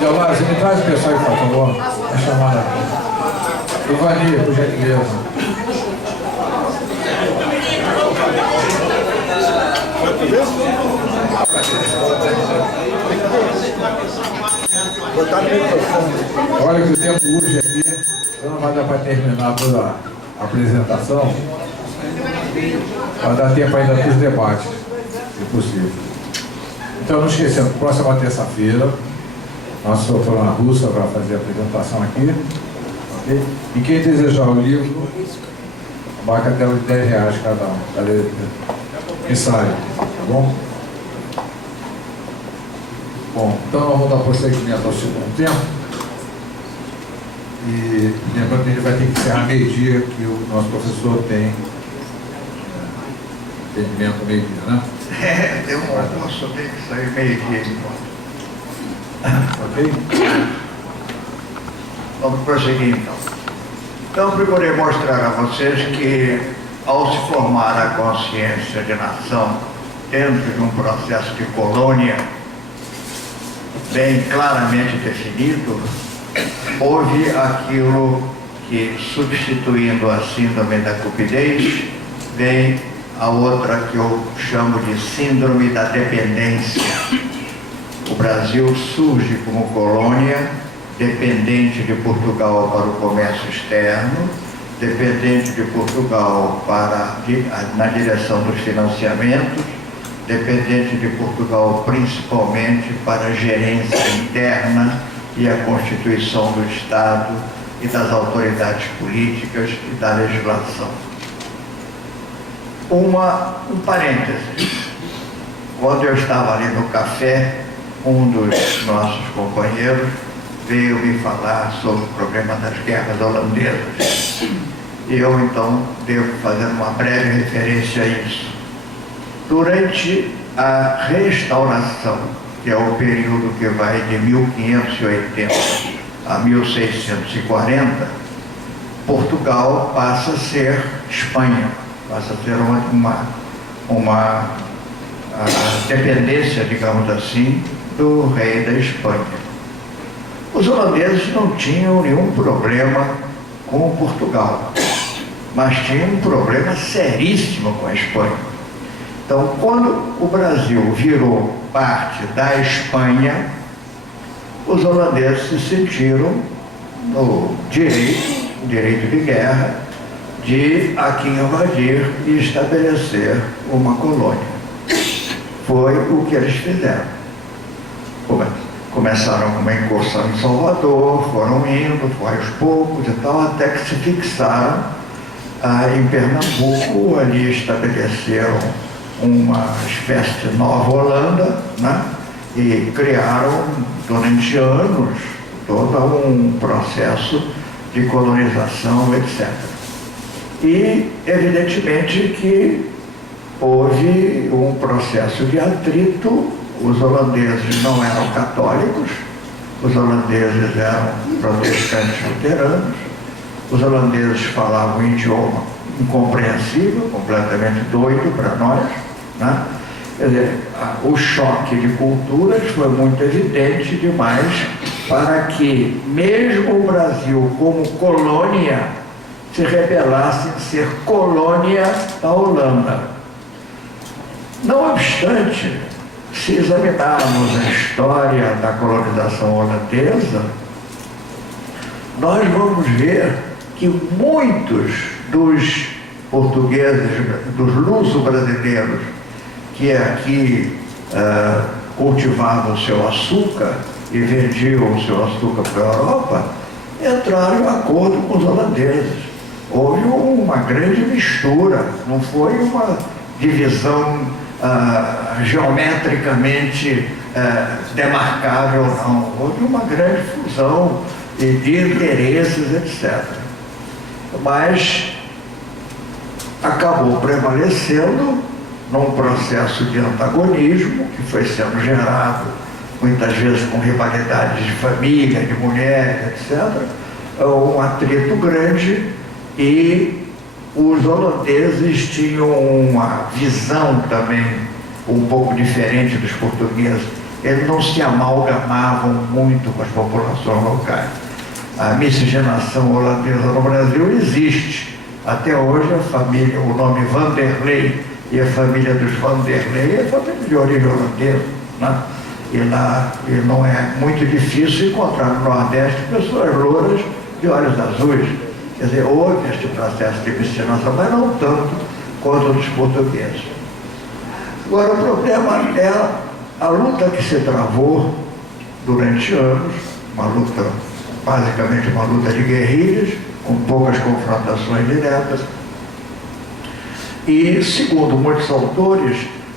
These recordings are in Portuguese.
Delmar, você me traz o pessoal aí, por favor. A chamada aqui. Ivani, por gentileza. Olha que o tempo urge aqui, então não vai dar para terminar toda a apresentação. Vai dar tempo ainda para os debates, se possível. Então, não esquecendo, próxima terça-feira, nossa doutora Russa vai fazer a apresentação aqui. Okay? E quem desejar o livro, marca até os R$10 cada ensaio, tá bom? Bom, então nós vamos dar prosseguimento ao segundo tempo. E lembrando que a gente vai ter que encerrar meio-dia, que o nosso professor tem atendimento meio-dia, né? Tem um almoço, tem que sair meio-dia. Ok? Vamos prosseguir então. Então, procurei mostrar a vocês que, ao se formar a consciência de nação dentro de um processo de colônia bem claramente definido, houve aquilo que, substituindo a síndrome da cupidez, vem a outra que eu chamo de síndrome da dependência. O Brasil surge como colônia, dependente de Portugal para o comércio externo, dependente de Portugal na direção dos financiamentos, dependente de Portugal principalmente para a gerência interna e a constituição do Estado e das autoridades políticas e da legislação. Um parêntese. Quando eu estava ali no café, um dos nossos companheiros veio me falar sobre o problema das guerras holandesas. E eu, então, devo fazer uma breve referência a isso. Durante a restauração, que é o período que vai de 1580 a 1640, Portugal passa a ser Espanha, passa a ser uma dependência, digamos assim, do rei da Espanha. Os holandeses não tinham nenhum problema com Portugal, mas tinham um problema seríssimo com a Espanha. Então, quando o Brasil virou parte da Espanha, os holandeses se sentiram no direito de guerra, de aqui invadir e estabelecer uma colônia. Foi o que eles fizeram. Começaram com uma incursão em Salvador, foram indo, foi aos poucos e tal, até que se fixaram em Pernambuco. Ali estabeleceram uma espécie de nova Holanda, né? E criaram durante anos todo um processo de colonização, etc. E evidentemente que houve um processo de atrito. Os holandeses não eram católicos, os holandeses eram protestantes luteranos, os holandeses falavam um idioma incompreensível, completamente doido para nós, né? Quer dizer, o choque de culturas foi muito evidente demais para que, mesmo o Brasil como colônia, se rebelasse em ser colônia da Holanda. Não obstante, se examinarmos a história da colonização holandesa, nós vamos ver que muitos dos portugueses, dos luso-brasileiros, que aqui cultivavam o seu açúcar e vendiam o seu açúcar para a Europa, entraram em acordo com os holandeses. Houve uma grande mistura, não foi uma divisão geometricamente demarcável, não. Houve uma grande fusão de interesses, etc. Mas acabou prevalecendo num processo de antagonismo que foi sendo gerado muitas vezes com rivalidades de família, de mulher, etc., um atrito grande, e os holandeses tinham uma visão também um pouco diferente dos portugueses. Eles não se amalgamavam muito com as populações locais. A miscigenação holandesa no Brasil existe. Até hoje a família, o nome Vanderlei e a família dos Vanderlei é família de origem holandesa, né? E não é muito difícil encontrar no Nordeste pessoas louras de olhos azuis. Quer dizer, houve este processo de miscigenação, mas não tanto quanto dos portugueses. Agora, o problema é a luta que se travou durante anos, uma luta, basicamente uma luta de guerrilhas, com poucas confrontações diretas. E, segundo muitos autores,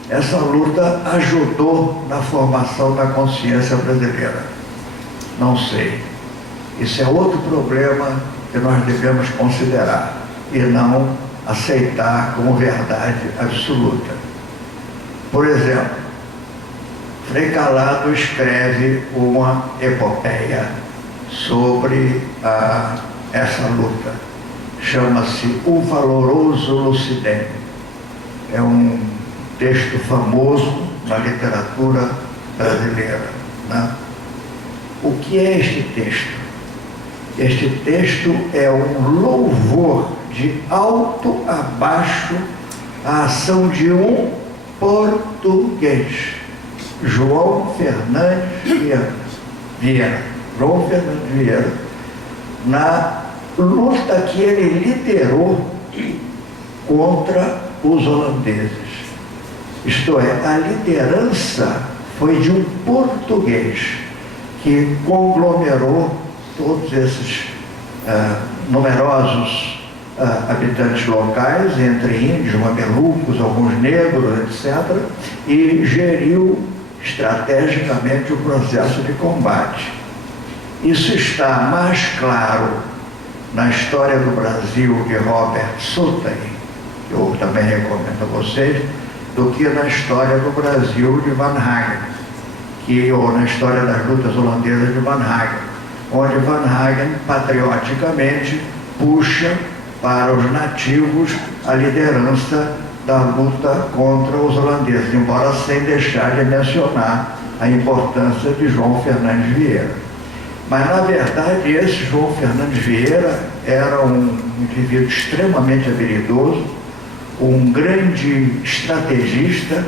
essa luta ajudou na formação da consciência brasileira. Não sei. Isso é outro problema que nós devemos considerar e não aceitar como verdade absoluta. Por exemplo, Frei Calado escreve uma epopeia sobre essa luta. Chama-se O Valoroso Lucidene. É um texto famoso na literatura brasileira, né? O que é este texto? Este texto é um louvor de alto a baixo à ação de um português, João Fernandes Vieira. João Fernandes Vieira, na luta que ele liderou contra os holandeses. Isto é, a liderança foi de um português que conglomerou todos esses numerosos habitantes locais, entre índios, mamelucos, alguns negros, etc., e geriu estrategicamente o processo de combate. Isso está mais claro na história do Brasil de Robert Sutter, que eu também recomendo a vocês, do que na história do Brasil de Van Hagen, ou na história das lutas holandesas de Van Hagen, onde Van Hagen, patrioticamente, puxa para os nativos a liderança da luta contra os holandeses, embora sem deixar de mencionar a importância de João Fernandes Vieira. Mas, na verdade, esse João Fernandes Vieira era um indivíduo extremamente habilidoso, um grande estrategista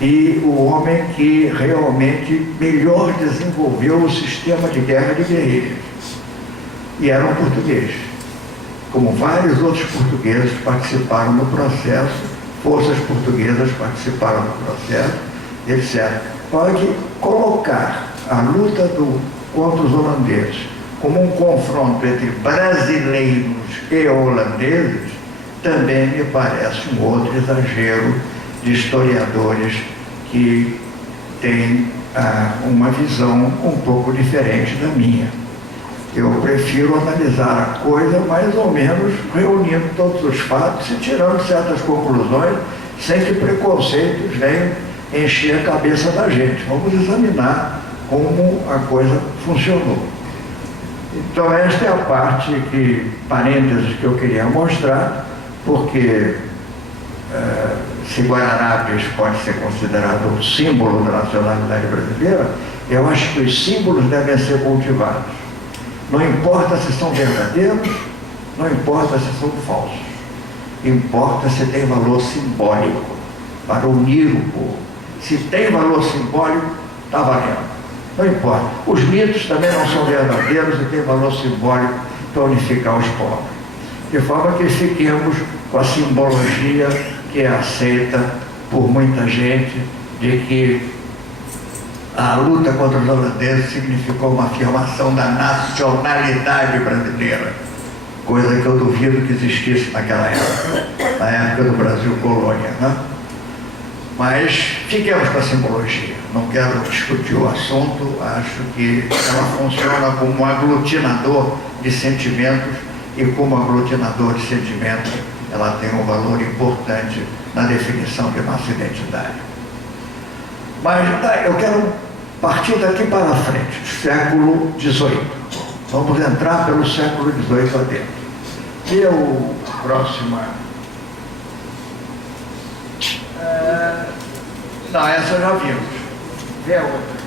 e o homem que realmente melhor desenvolveu o sistema de guerra de guerrilhas. E era um português. Como vários outros portugueses participaram do processo, forças portuguesas participaram do processo, etc. Pode colocar a luta contra os holandeses como um confronto entre brasileiros e holandeses, também me parece um outro exagero de historiadores que têm uma visão um pouco diferente da minha. Eu prefiro analisar a coisa mais ou menos reunindo todos os fatos e tirando certas conclusões, sem que preconceitos venham encher a cabeça da gente. Vamos examinar como a coisa funcionou. Então, esta é a parte parênteses que eu queria mostrar, porque se Guararapes pode ser considerado um símbolo da nacionalidade brasileira, eu acho que os símbolos devem ser cultivados. Não importa se são verdadeiros, não importa se são falsos. Importa se tem valor simbólico para unir o povo. Se tem valor simbólico, está valendo. Não importa. Os mitos também não são verdadeiros e têm valor simbólico para unificar os povos. De forma que fiquemos com a simbologia que é aceita por muita gente, de que a luta contra os holandeses significou uma afirmação da nacionalidade brasileira, coisa que eu duvido que existisse naquela época, na época do Brasil colônia, né? Mas fiquemos com a simbologia. Não quero discutir o assunto, acho que ela funciona como um aglutinador de sentimentos, e como aglutinador de sentimentos ela tem um valor importante na definição de nossa identidade. Mas eu quero partir daqui para frente, século XVIII. Vamos entrar pelo século XVIII adentro. E a próxima... Não, essa já vimos. Vê a outra.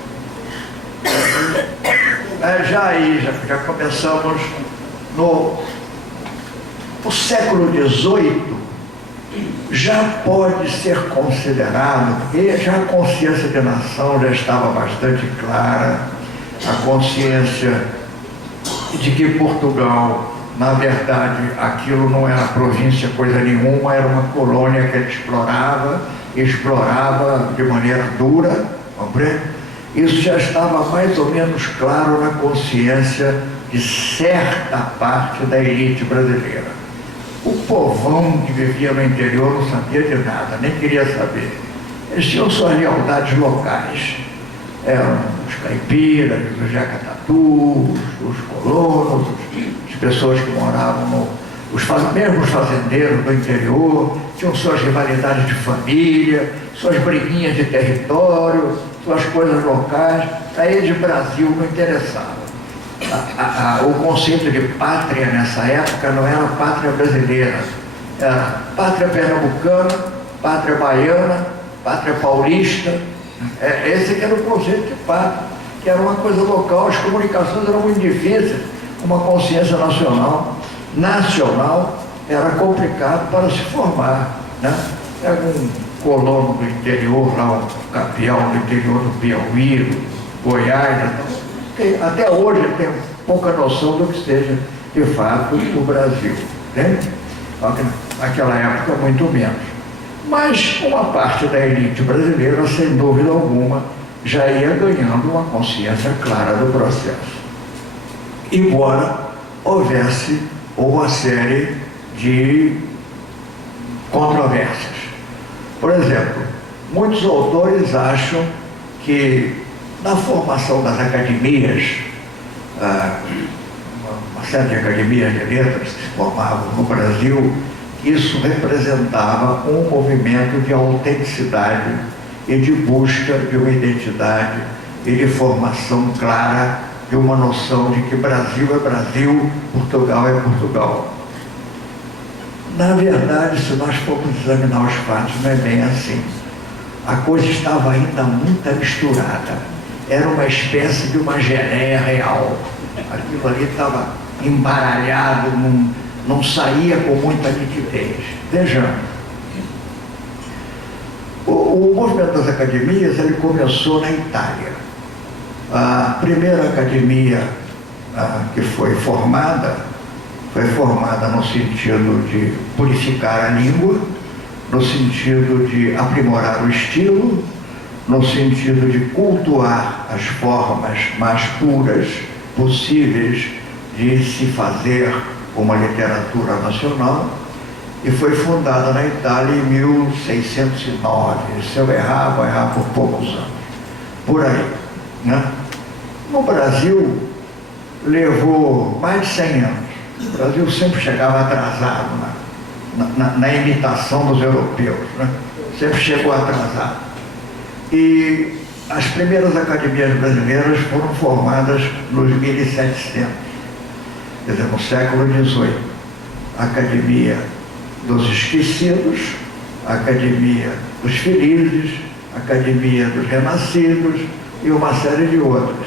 Já começamos no século XVIII. Já pode ser considerado, porque já a consciência de nação já estava bastante clara, a consciência de que Portugal, na verdade, aquilo não era província coisa nenhuma, era uma colônia que ele explorava de maneira dura, compreende? Isso já estava mais ou menos claro na consciência de certa parte da elite brasileira. O povão que vivia no interior não sabia de nada, nem queria saber. Eles tinham suas lealdades locais. Eram os caipiras, os jacatatus, os colonos, as pessoas que moravam mesmo os fazendeiros do interior, tinham suas rivalidades de família, suas briguinhas de território, suas coisas locais. A eles de Brasil não interessava. O conceito de pátria nessa época não era pátria brasileira, era pátria pernambucana, pátria baiana, pátria paulista. Esse que era o conceito de pátria, que era uma coisa local. As comunicações eram muito difíceis, uma consciência nacional era complicado para se formar, né? Era um colono do interior, lá um capial do interior do Piauí, do Goiás, até hoje tem pouca noção do que seja de fato o Brasil, né? Naquela época muito menos. Mas uma parte da elite brasileira, sem dúvida alguma, já ia ganhando uma consciência clara do processo, embora houvesse uma série de controvérsias. Por exemplo, muitos autores acham que na formação das academias, uma série de academias de letras que se formavam no Brasil, isso representava um movimento de autenticidade e de busca de uma identidade e de formação clara de uma noção de que Brasil é Brasil, Portugal é Portugal. Na verdade, se nós formos examinar os fatos, não é bem assim. A coisa estava ainda muito misturada. Era uma espécie de uma geleia real. Aquilo ali estava embaralhado, não saía com muita nitidez. Vejamos. O movimento das academias, ele começou na Itália. A primeira academia que foi formada no sentido de purificar a língua, no sentido de aprimorar o estilo, no sentido de cultuar as formas mais puras possíveis de se fazer uma literatura nacional, e foi fundada na Itália em 1609. Se eu errar, vou errar por poucos anos. Por aí, né? No Brasil, levou mais de 100 anos. O Brasil sempre chegava atrasado na imitação dos europeus, né? Sempre chegou atrasado. E as primeiras academias brasileiras foram formadas nos 1700, quer dizer, no século XVIII. A Academia dos Esquecidos, a Academia dos Felizes, a Academia dos Renascidos e uma série de outras,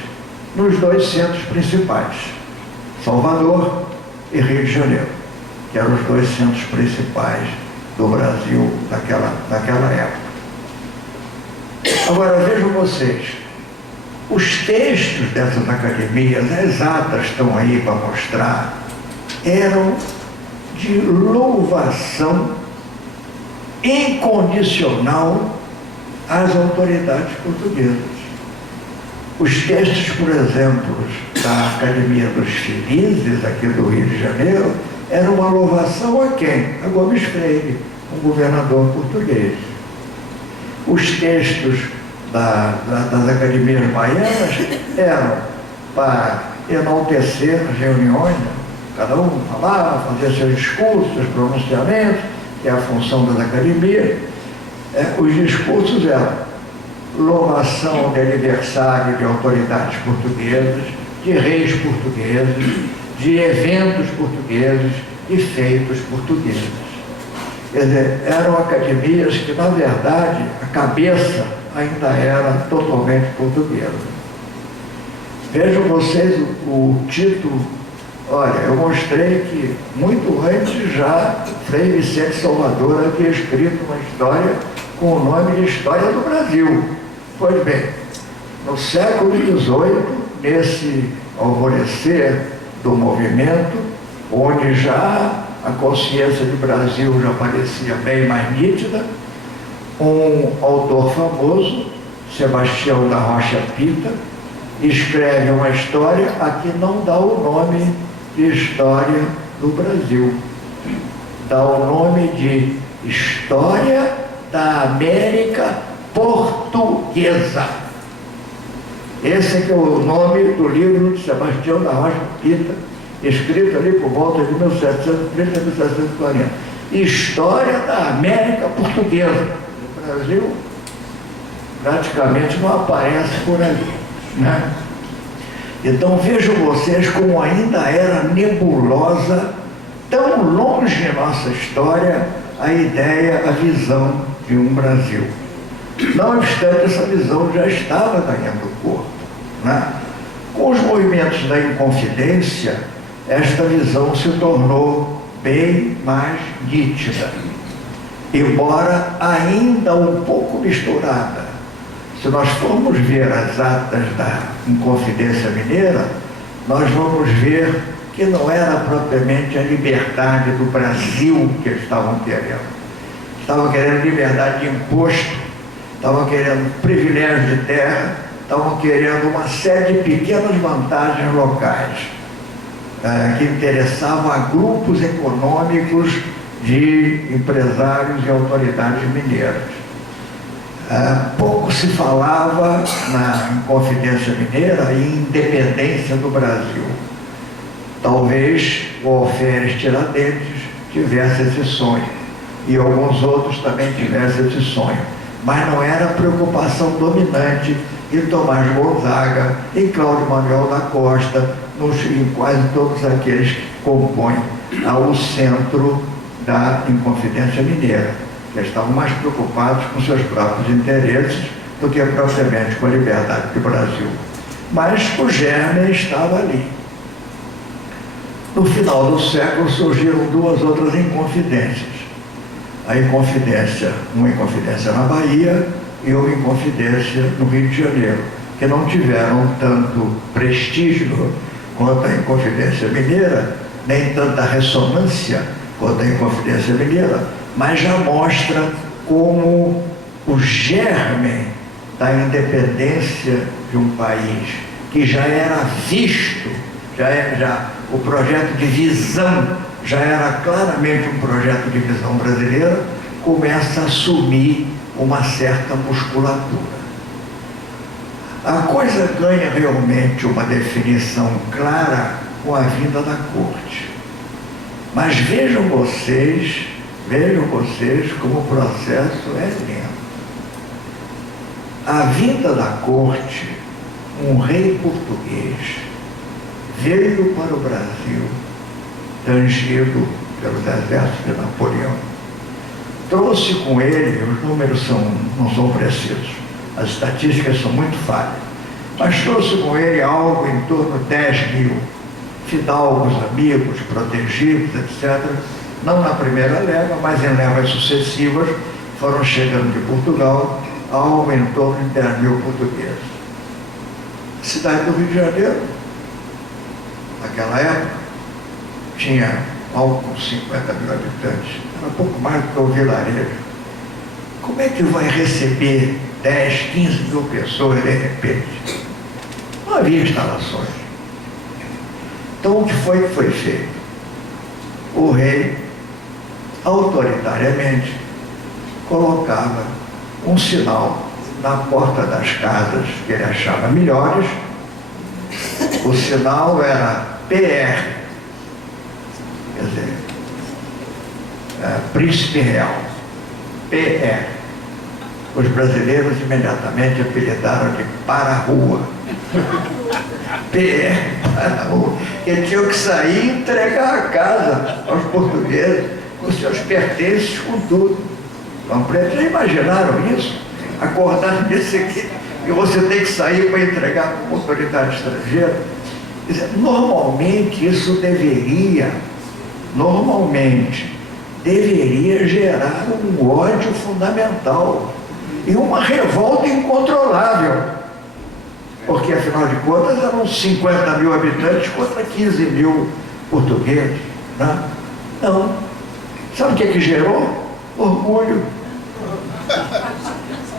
nos dois centros principais, Salvador e Rio de Janeiro, que eram os dois centros principais do Brasil naquela época. Agora vejam vocês, os textos dessas academias, as atas estão aí para mostrar, eram de louvação incondicional às autoridades portuguesas. Os textos, por exemplo, da Academia dos Felizes, aqui do Rio de Janeiro, eram uma louvação a quem? A Gomes Freire, um governador português. Os textos das academias baianas eram para enaltecer as reuniões, cada um falava, fazia seus discursos, seus pronunciamentos, que é a função das academias. Os discursos eram louvação de aniversário de autoridades portuguesas, de reis portugueses, de eventos portugueses e feitos portugueses. Quer dizer, eram academias que, na verdade, a cabeça ainda era totalmente portuguesa. Vejam vocês o título. Olha, eu mostrei que muito antes já Frei Vicente Salvador havia escrito uma história com o nome de História do Brasil. Pois bem, no século XVIII, nesse alvorecer do movimento, onde já a consciência do Brasil já parecia bem mais nítida, um autor famoso, Sebastião da Rocha Pita, escreve uma história a que não dá o nome de História do Brasil. Dá o nome de História da América Portuguesa. Esse é que é o nome do livro de Sebastião da Rocha Pita, escrito ali por volta de 1730 a 1740. História da América Portuguesa. O Brasil praticamente não aparece por ali, né? Então vejam vocês como ainda era nebulosa, tão longe em nossa história, a ideia, a visão de um Brasil. Não obstante, essa visão já estava ganhando corpo, né? Com os movimentos da Inconfidência, esta visão se tornou bem mais nítida, embora ainda um pouco misturada. Se nós formos ver as atas da Inconfidência Mineira, nós vamos ver que não era propriamente a liberdade do Brasil que eles estavam querendo. Estavam querendo liberdade de imposto, estavam querendo privilégio de terra, estavam querendo uma série de pequenas vantagens locais, que interessavam a grupos econômicos de empresários e autoridades mineiras. Pouco se falava na Inconfidência Mineira em independência do Brasil. Talvez o Alferes Tiradentes tivesse esse sonho, e alguns outros também tivessem esse sonho, mas não era a preocupação dominante em Tomás Gonzaga, em Cláudio Manuel da Costa, em quase todos aqueles que compõem o centro da Inconfidência Mineira, que estavam mais preocupados com seus próprios interesses do que propriamente com a liberdade do Brasil. Mas o germe estava ali. No final do século surgiram duas outras inconfidências. A Inconfidência, uma Inconfidência na Bahia e uma Inconfidência no Rio de Janeiro, que não tiveram tanto prestígio quanto a Inconfidência Mineira, nem tanta ressonância quanto a Inconfidência Mineira, mas já mostra como o germe da independência de um país, que já era visto, o projeto de visão já era claramente um projeto de visão brasileira, começa a assumir uma certa musculatura. A coisa ganha realmente uma definição clara com a vinda da corte. Mas vejam vocês como o processo é lento. A vinda da corte, um rei português veio para o Brasil, tangido pelos exércitos de Napoleão. Trouxe com ele, os números não são precisos, as estatísticas são muito falhas, mas trouxe com ele algo em torno de 10 mil fidalgos, amigos, protegidos, etc., não na primeira leva, mas em levas sucessivas, foram chegando de Portugal, algo em torno de 10 mil portugueses. A cidade do Rio de Janeiro, naquela época, tinha algo com 50 mil habitantes, era pouco mais do que o vilarejo. Como é que vai receber 10, 15 mil pessoas de repente? Não havia instalações. Então, o que foi feito? O rei, autoritariamente, colocava um sinal na porta das casas que ele achava melhores. O sinal era PR, quer dizer, Príncipe Real, PR. os brasileiros imediatamente apelidaram de para-rua. PR, para-rua. Que tinham que sair e entregar a casa aos portugueses, com seus pertences, com tudo. Já imaginaram isso? Acordar desse aqui, e você tem que sair para entregar para uma autoridade estrangeira. Quer dizer, normalmente isso deveria gerar um ódio fundamental e uma revolta incontrolável, porque afinal de contas eram 50 mil habitantes contra 15 mil portugueses, né? Não. Sabe o que gerou? Orgulho.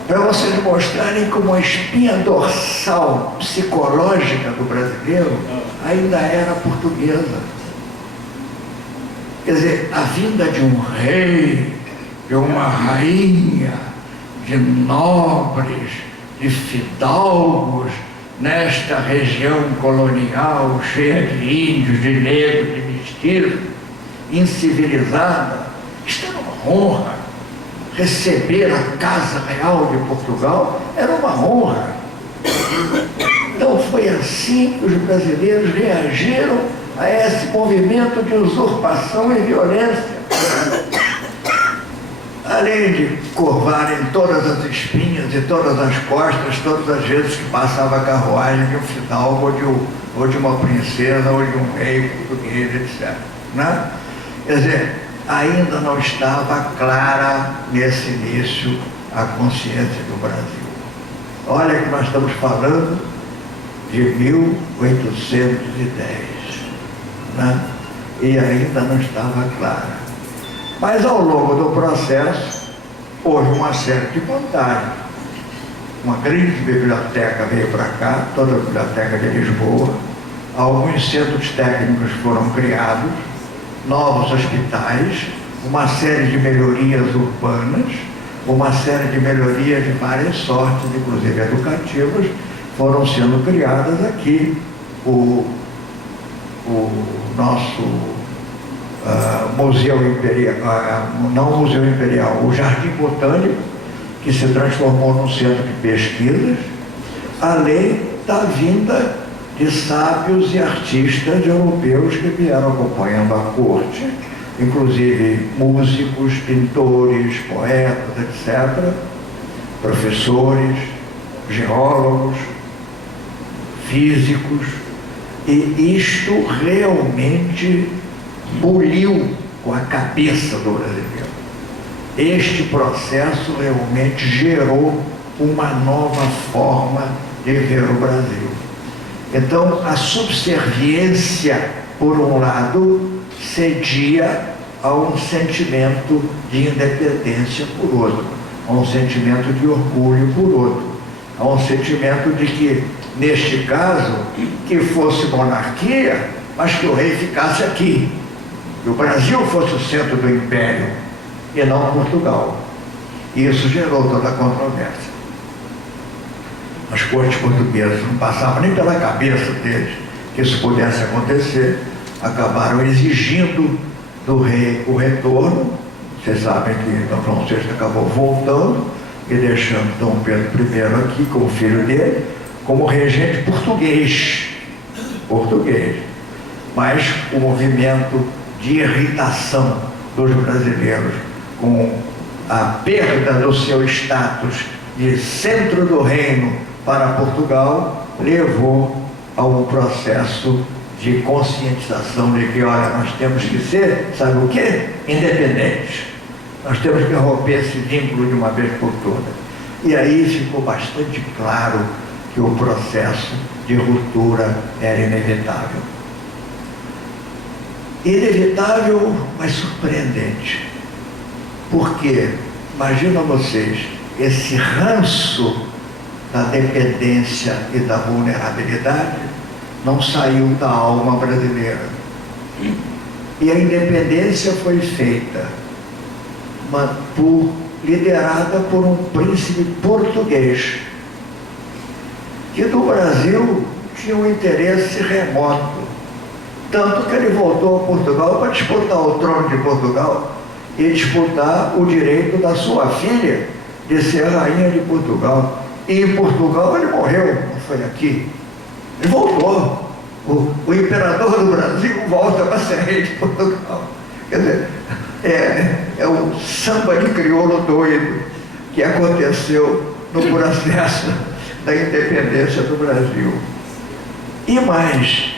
Para vocês mostrarem como a espinha dorsal psicológica do brasileiro ainda era portuguesa. Quer dizer, a vinda de um rei, de uma rainha, de nobres, de fidalgos, nesta região colonial, cheia de índios, de negros, de mestiços, incivilizada, isto era uma honra. Receber a Casa Real de Portugal era uma honra. Então foi assim que os brasileiros reagiram a esse movimento de usurpação e violência. Além de curvarem todas as espinhas e todas as costas, todas as vezes que passava a carruagem de um fidalgo ou de uma princesa ou de um rei português, etc. Né? Quer dizer, ainda não estava clara nesse início a consciência do Brasil. Olha que nós estamos falando de 1810, né? E ainda não estava clara. Mas ao longo do processo houve uma série de vantagens. Uma grande biblioteca veio para cá, toda a biblioteca de Lisboa, alguns centros técnicos foram criados, novos hospitais, uma série de melhorias urbanas, uma série de melhorias de várias sortes, inclusive educativas, foram sendo criadas aqui. O nosso Museu Imperial, não Museu Imperial, o Jardim Botânico, que se transformou num centro de pesquisas, além da vinda de sábios e artistas europeus que vieram acompanhando a corte, inclusive músicos, pintores, poetas, etc., professores, geólogos, físicos, e isto realmente buliu com a cabeça do brasileiro. Este processo realmente gerou uma nova forma de ver o Brasil. Então, a subserviência, por um lado, cedia a um sentimento de independência por outro, a um sentimento de orgulho por outro, a um sentimento de que, neste caso, que fosse monarquia, mas que o rei ficasse aqui, que o Brasil fosse o centro do império e não Portugal. E isso gerou toda a controvérsia. As cortes portuguesas não passavam nem pela cabeça deles que isso pudesse acontecer, acabaram exigindo do rei o retorno. Vocês sabem que Dom João VI acabou voltando e deixando Dom Pedro I aqui como filho dele, como regente português. Mas o movimento de irritação dos brasileiros com a perda do seu status de centro do reino para Portugal levou a um processo de conscientização de que, olha, nós temos que ser, sabe o quê? Independentes. Nós temos que romper esse vínculo de uma vez por todas. E aí ficou bastante claro que o processo de ruptura era inevitável. Inevitável, mas surpreendente. Porque, imagina vocês, esse ranço da dependência e da vulnerabilidade não saiu da alma brasileira. E a independência foi feita liderada por um príncipe português, que do Brasil tinha um interesse remoto, tanto que ele voltou a Portugal para disputar o trono de Portugal e disputar o direito da sua filha de ser rainha de Portugal. E em Portugal ele morreu, não foi aqui. Ele voltou. O imperador do Brasil volta para ser rei de Portugal. Quer dizer, é o samba de crioulo doido que aconteceu no processo da independência do Brasil. E mais,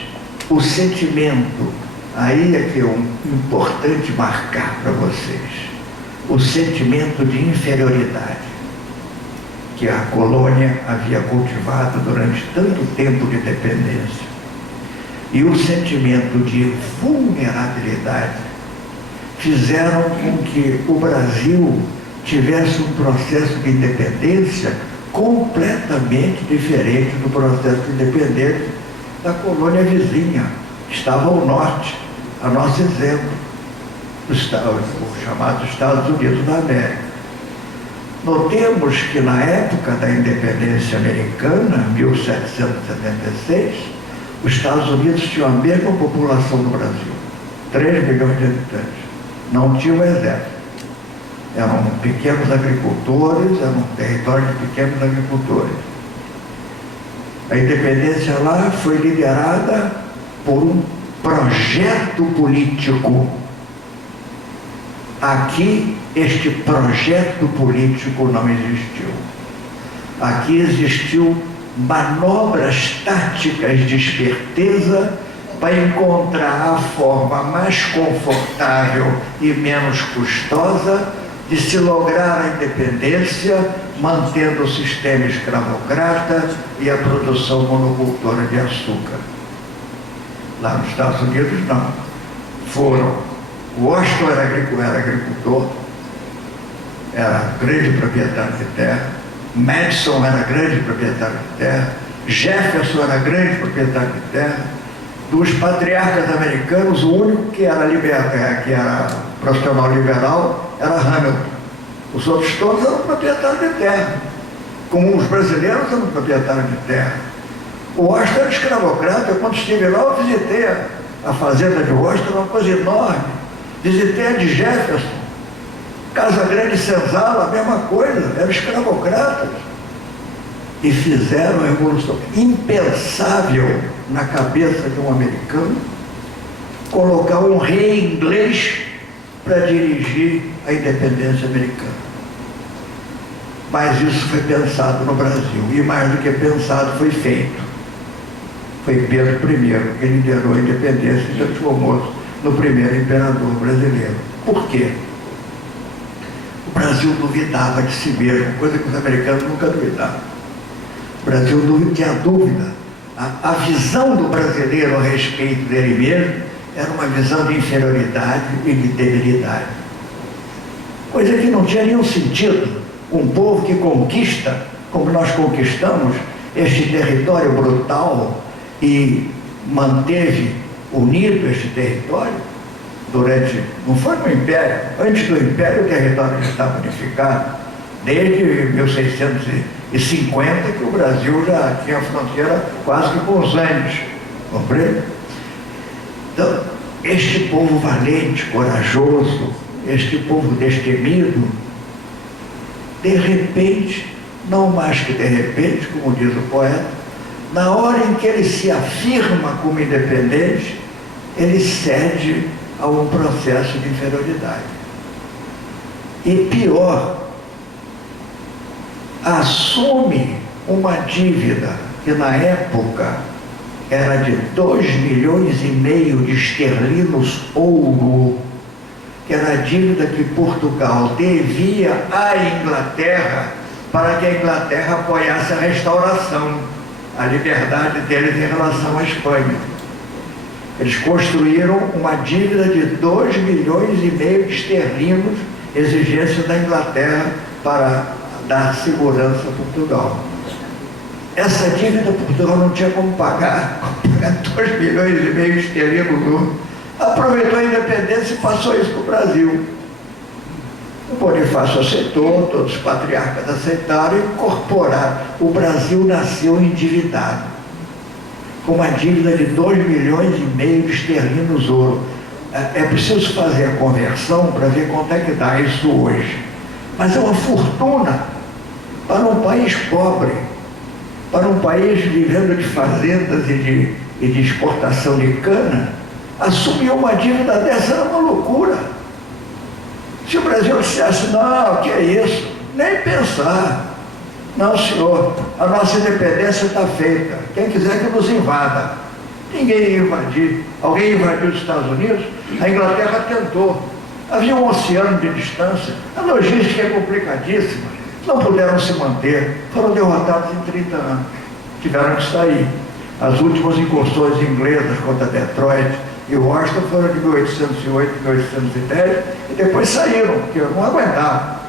o sentimento, aí é que é importante marcar para vocês, o sentimento de inferioridade que a colônia havia cultivado durante tanto tempo de dependência. E o sentimento de vulnerabilidade fizeram com que o Brasil tivesse um processo de independência completamente diferente do processo de independência da colônia vizinha, que estava ao norte, a nosso exemplo, os chamados Estados Unidos da América. Notemos que na época da independência americana, 1776, os Estados Unidos tinham a mesma população do Brasil, 3 milhões de habitantes. Não tinham exército. Eram pequenos agricultores, era um território de pequenos agricultores. A independência lá foi liderada por um projeto político. Aqui, este projeto político não existiu. Aqui existiu manobras táticas de esperteza para encontrar a forma mais confortável e menos custosa de se lograr a independência, mantendo o sistema escravocrata e a produção monocultora de açúcar. Lá nos Estados Unidos, não. Washington era agricultor, era grande proprietário de terra, Madison era grande proprietário de terra, Jefferson era grande proprietário de terra. Dos patriarcas americanos, o único que era profissional liberal era Hamilton. Os outros todos eram proprietários de terra, como os brasileiros eram proprietários de terra. O Washington era escravocrata. Quando estive lá, eu visitei a fazenda de Washington, uma coisa enorme. Visitei a de Jefferson, Casa Grande Senzala, a mesma coisa, eram escravocratas. E fizeram a revolução impensável na cabeça de um americano, colocar um rei inglês para dirigir a independência americana. Mas isso foi pensado no Brasil, e mais do que pensado, foi feito. Foi Pedro I que liderou a independência e transformou-se no primeiro imperador brasileiro. Por quê? O Brasil duvidava de si mesmo, coisa que os americanos nunca duvidavam. O Brasil tinha dúvida. A visão do brasileiro a respeito dele mesmo era uma visão de inferioridade e de debilidade. Coisa que não tinha nenhum sentido. Um povo que conquista, como nós conquistamos, este território brutal e manteve unido este território durante, não foi no Império, antes do Império o território já estava unificado, desde 1650 que o Brasil já tinha fronteira quase que com os Andes, compreende? Então, este povo valente, corajoso, este povo destemido, de repente, não mais que de repente, como diz o poeta, na hora em que ele se afirma como independente, ele cede a um processo de inferioridade. E pior, assume uma dívida que na época era de 2,5 milhões de esterlinos ouro, que era a dívida que Portugal devia à Inglaterra para que a Inglaterra apoiasse a restauração, a liberdade deles em relação à Espanha. Eles construíram uma dívida de 2,5 milhões de esterlinos, exigência da Inglaterra para dar segurança a Portugal. Essa dívida Portugal não tinha como pagar 2,5 milhões de esterlinos. Aproveitou a independência e passou isso para o Brasil. O Bonifácio aceitou, todos os patriarcas aceitaram e incorporaram. O Brasil nasceu endividado, com uma dívida de 2,5 milhões de esterlinos ouro. É preciso fazer a conversão para ver quanto é que dá isso hoje. Mas é uma fortuna. para um país pobre, para um país vivendo de fazendas e de exportação de cana, assumir uma dívida dessa era uma loucura. Se o Brasil dissesse, não, que é isso? Nem pensar. Não, senhor, a nossa independência está feita. Quem quiser que nos invada. Ninguém ia invadir. Alguém invadiu os Estados Unidos? A Inglaterra tentou. Havia um oceano de distância. A logística é complicadíssima. Não puderam se manter. Foram derrotados em 30 anos. Tiveram que sair. As últimas incursões inglesas contra Detroit e Washington foram de 1808 e 1810 e depois saíram, porque não aguentavam.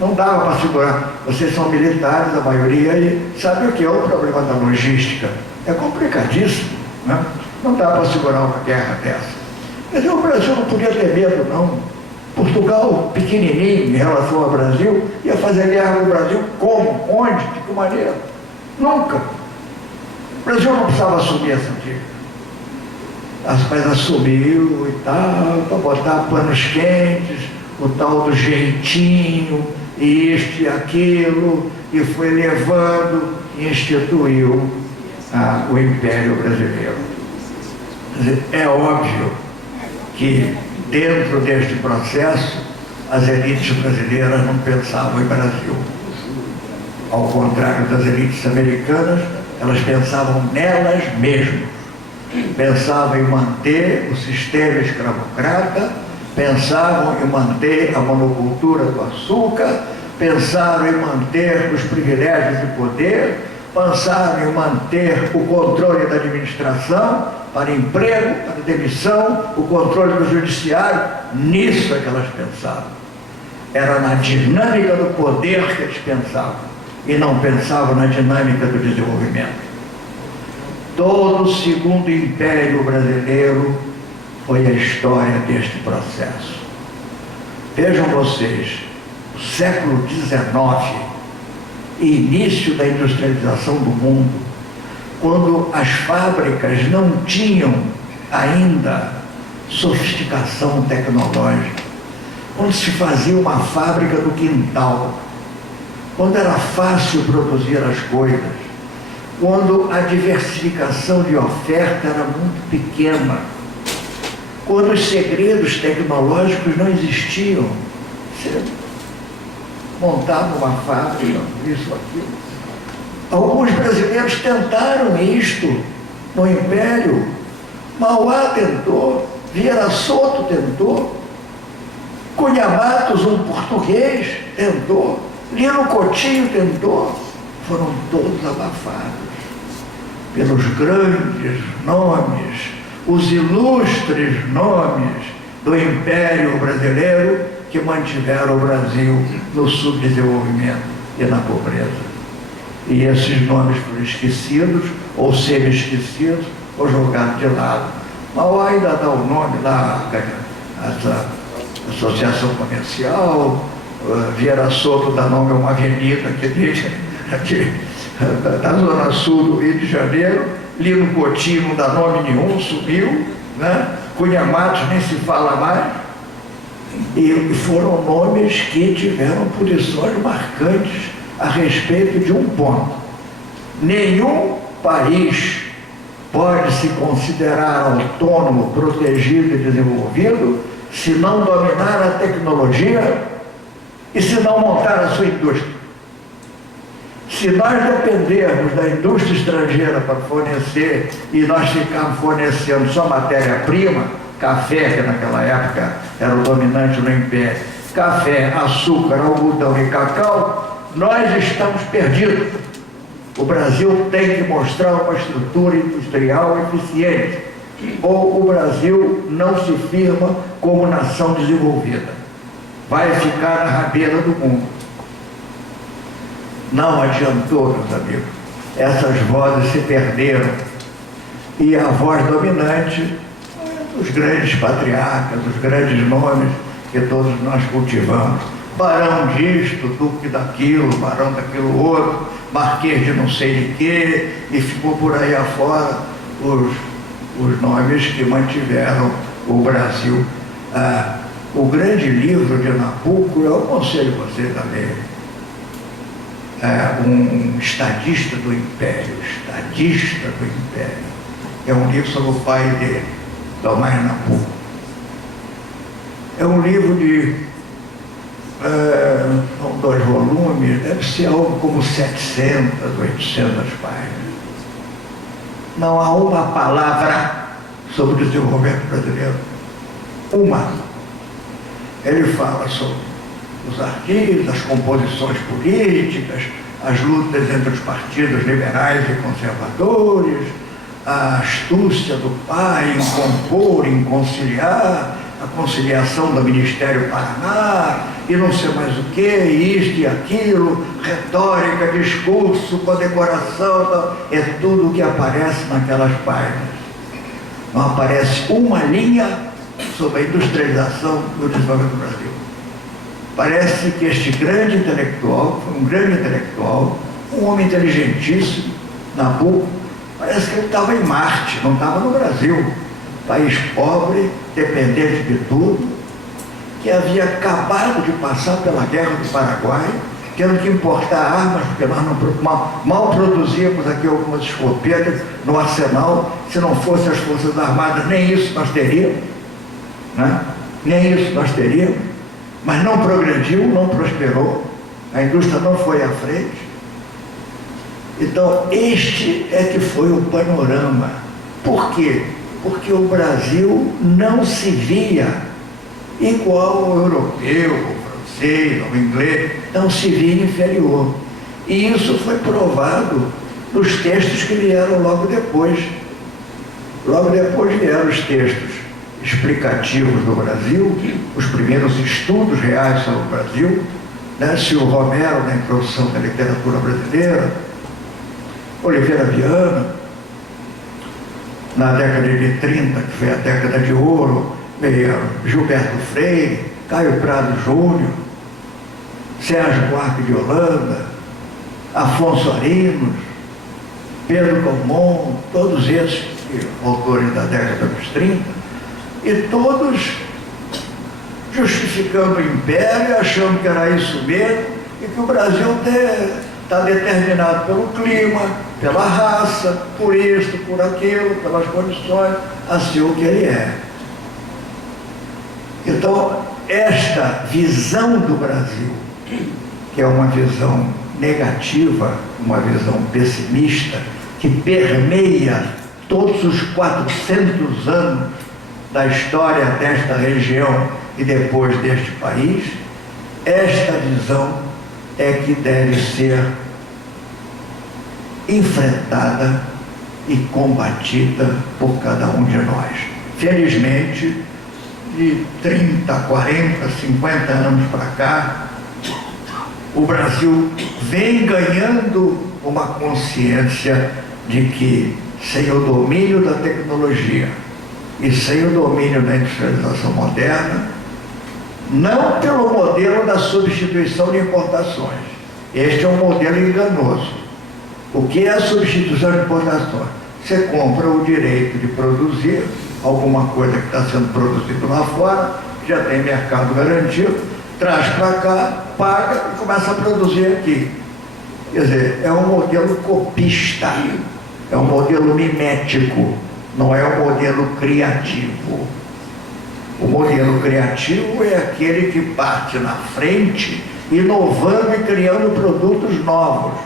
Não dava para segurar. Vocês são militares, a maioria, e sabe o que é o problema da logística? É complicadíssimo, né? Não dá para segurar uma guerra dessa. Mas o Brasil não podia ter medo, não. Portugal, pequenininho em relação ao Brasil, ia fazer guerra no Brasil como? Onde? De que maneira? Nunca. O Brasil não precisava assumir essa dívida. Mas assumiu e tal, para botar panos quentes, o tal do jeitinho, e isto e aquilo, e foi levando e instituiu o Império Brasileiro. Quer dizer, é óbvio que dentro deste processo as elites brasileiras não pensavam em Brasil. Ao contrário das elites americanas, elas pensavam nelas mesmas. Pensavam em manter o sistema escravocrata, pensavam em manter a monocultura do açúcar, pensaram em manter os privilégios de poder, pensaram em manter o controle da administração para emprego, para demissão, o controle do judiciário. Nisso é que elas pensavam. Era na dinâmica do poder que eles pensavam e não pensavam na dinâmica do desenvolvimento. Todo o segundo império brasileiro foi a história deste processo. Vejam vocês, o século XIX, início da industrialização do mundo, quando as fábricas não tinham ainda sofisticação tecnológica, quando se fazia uma fábrica do quintal, quando era fácil produzir as coisas, quando a diversificação de oferta era muito pequena, quando os segredos tecnológicos não existiam. Você montava uma fábrica, isso, aquilo. Alguns brasileiros tentaram isto no Império. Mauá tentou, Vieira Soto tentou, Cunha Matos, um português, tentou, Lino Coutinho tentou. Foram todos abafados pelos grandes nomes, os ilustres nomes do Império Brasileiro que mantiveram o Brasil no subdesenvolvimento e na pobreza. E esses nomes foram esquecidos, ou semi-esquecidos, ou jogados de lado. Mauá ainda dá o nome lá, essa associação comercial, Vieira Soto dá nome a uma avenida aqui da Zona Sul do Rio de Janeiro. Lino Coutinho não dá nome nenhum, sumiu, né? Cunha Matos nem se fala mais. E foram nomes que tiveram posições marcantes a respeito de um ponto. Nenhum país pode se considerar autônomo, protegido e desenvolvido se não dominar a tecnologia e se não montar a sua indústria. Se nós dependermos da indústria estrangeira para fornecer e nós ficarmos fornecendo só matéria-prima, café, que naquela época era o dominante no Império, café, açúcar, algodão e cacau, nós estamos perdidos. O Brasil tem que mostrar uma estrutura industrial eficiente, ou o Brasil não se firma como nação desenvolvida. Vai ficar na rabeira do mundo. Não adiantou, meus amigos. Essas vozes se perderam. E a voz dominante dos grandes patriarcas, dos grandes nomes que todos nós cultivamos. Barão disto, duque daquilo, barão daquilo outro, marquês de não sei de quê, e ficou por aí afora os nomes que mantiveram o Brasil. O grande livro de Nabucco, eu aconselho vocês a ler. um estadista do Império, estadista do Império. É um livro sobre o pai dele, Tomás Nabuco. É um livro de são 2 volumes, deve ser algo como 700, 800 páginas. Não há uma palavra sobre o desenvolvimento brasileiro. Uma. Ele fala sobre os artistas, as composições políticas, as lutas entre os partidos liberais e conservadores, a astúcia do pai em compor, em conciliar, a conciliação do Ministério Paraná, e não sei mais o que, isto e aquilo, retórica, discurso, condecoração, é tudo o que aparece naquelas páginas. Não aparece uma linha sobre a industrialização do desenvolvimento do Brasil. Parece que este grande intelectual, foi um grande intelectual, um homem inteligentíssimo, Nabuco, parece que ele estava em Marte, não estava no Brasil. País pobre, dependente de tudo, que havia acabado de passar pela Guerra do Paraguai, tendo que importar armas, porque nós mal produzíamos aqui algumas escopetas no arsenal. Se não fossem as Forças Armadas, nem isso nós teríamos, né? Nem isso nós teríamos. Mas não progrediu, não prosperou, a indústria não foi à frente. Então, este é que foi o panorama. Por quê? Porque o Brasil não se via igual ao europeu, ao francês, ao inglês, não se via inferior. E isso foi provado nos textos que vieram logo depois. Logo depois vieram os textos explicativos do Brasil, os primeiros estudos reais sobre o Brasil, né? Silvio Romero, na introdução da literatura brasileira, Oliveira Viana, na década de 30, que foi a década de ouro, veio Gilberto Freire, Caio Prado Júnior, Sérgio Buarque de Holanda, Afonso Arinos, Pedro Calmon, todos esses autores da década dos 30, e todos justificando o império, achando que era isso mesmo, e que o Brasil está determinado pelo clima, pela raça, por isso, por aquilo, pelas condições, assim o que ele é. Então, esta visão do Brasil, que é uma visão negativa, uma visão pessimista, que permeia todos os 400 anos da história desta região e depois deste país, esta visão é que deve ser enfrentada e combatida por cada um de nós. Felizmente, de 30, 40, 50 anos para cá, o Brasil vem ganhando uma consciência de que sem o domínio da tecnologia e sem o domínio da industrialização moderna, não pelo modelo da substituição de importações. Este é um modelo enganoso. O que é a substituição de importações? Você compra o direito de produzir alguma coisa que está sendo produzido lá fora, já tem mercado garantido, traz para cá, paga e começa a produzir aqui. Quer dizer, é um modelo copista, é um modelo mimético, não é um modelo criativo. O modelo criativo é aquele que parte na frente, inovando e criando produtos novos.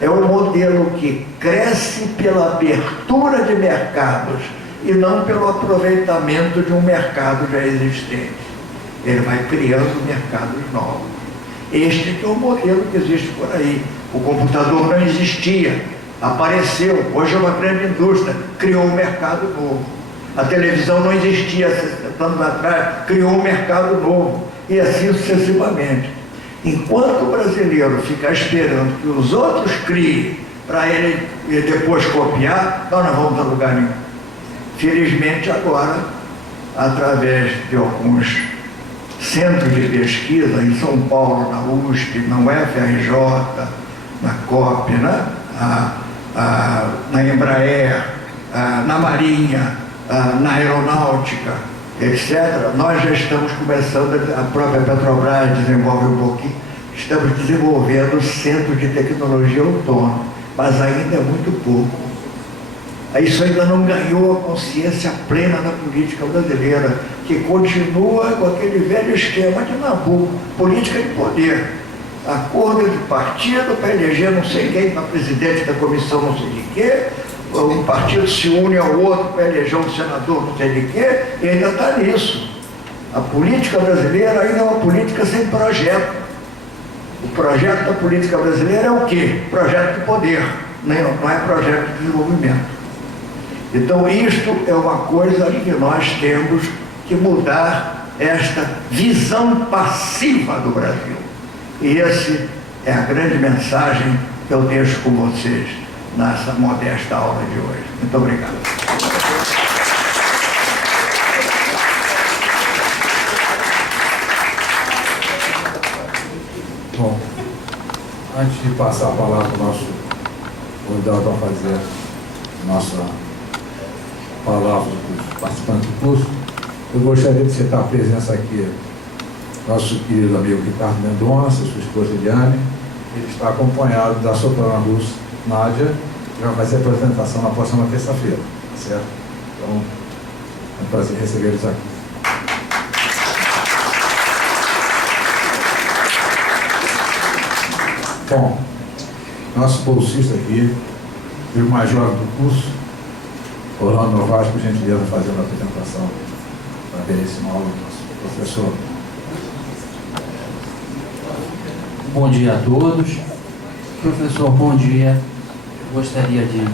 É um modelo que cresce pela abertura de mercados e não pelo aproveitamento de um mercado já existente. Ele vai criando mercados novos. Este que é o modelo que existe por aí. O computador não existia, apareceu, hoje é uma grande indústria, criou um mercado novo. A televisão não existia 60 anos atrás, criou um mercado novo, e assim sucessivamente. Enquanto o brasileiro ficar esperando que os outros criem para ele depois copiar, nós não vamos a lugar nenhum. Felizmente agora, através de alguns centros de pesquisa, em São Paulo, na USP, na UFRJ, na COP, né? Na Embraer, na Marinha, na Aeronáutica, etc., nós já estamos começando, a própria Petrobras desenvolve um pouquinho, estamos desenvolvendo centros de tecnologia autônoma, mas ainda é muito pouco. Isso ainda não ganhou a consciência plena da política brasileira, que continua com aquele velho esquema de Nabucco, política de poder. Acordo de partido para eleger não sei quem para presidente da comissão não sei de quê, um partido se une ao outro para eleger um senador não sei de quê, e ainda está nisso. A política brasileira ainda é uma política sem projeto. O projeto da política brasileira é o quê? Projeto de poder, não é projeto de desenvolvimento. Então, isto é uma coisa que nós temos que mudar, esta visão passiva do Brasil. E essa é a grande mensagem que eu deixo com vocês nessa modesta aula de hoje. Muito obrigado. Bom, antes de passar a palavra para o nosso convidado para fazer a nossa palavra para os participantes do curso, eu gostaria de citar a presença aqui nosso querido amigo Ricardo Mendonça, sua esposa Eliane. Ele está acompanhado da soprano russa Nádia, que vai fazer a apresentação na próxima terça-feira, certo? Então, é um prazer recebê-los aqui. Bom, nosso bolsista aqui, o mais jovem do curso, Orlando Novaes, por gentileza, fazendo a apresentação da belíssima aula do nosso professor. Bom dia a todos. Professor, bom dia. Gostaria de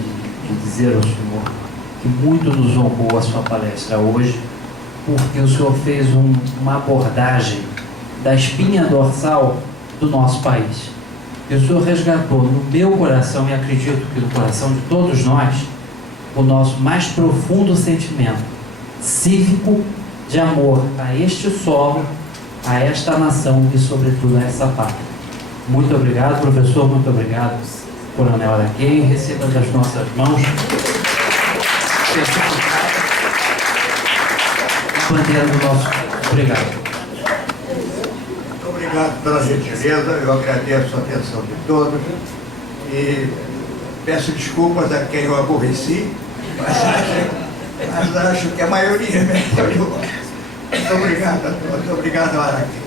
dizer ao senhor que muito nos honrou a sua palestra hoje, porque o senhor fez uma abordagem da espinha dorsal do nosso país. E o senhor resgatou no meu coração, e acredito que no coração de todos nós, o nosso mais profundo sentimento cívico de amor a este solo, a esta nação e, sobretudo, a essa pátria. Muito obrigado, professor, muito obrigado, Coronel Araquém. Receba das nossas mãos o bandeira do nosso. Obrigado. Muito obrigado pela gentileza, eu agradeço a atenção de todos e peço desculpas a quem eu aborreci, mas acho que a maioria é melhor. Muito obrigado a todos, obrigado, Araquém.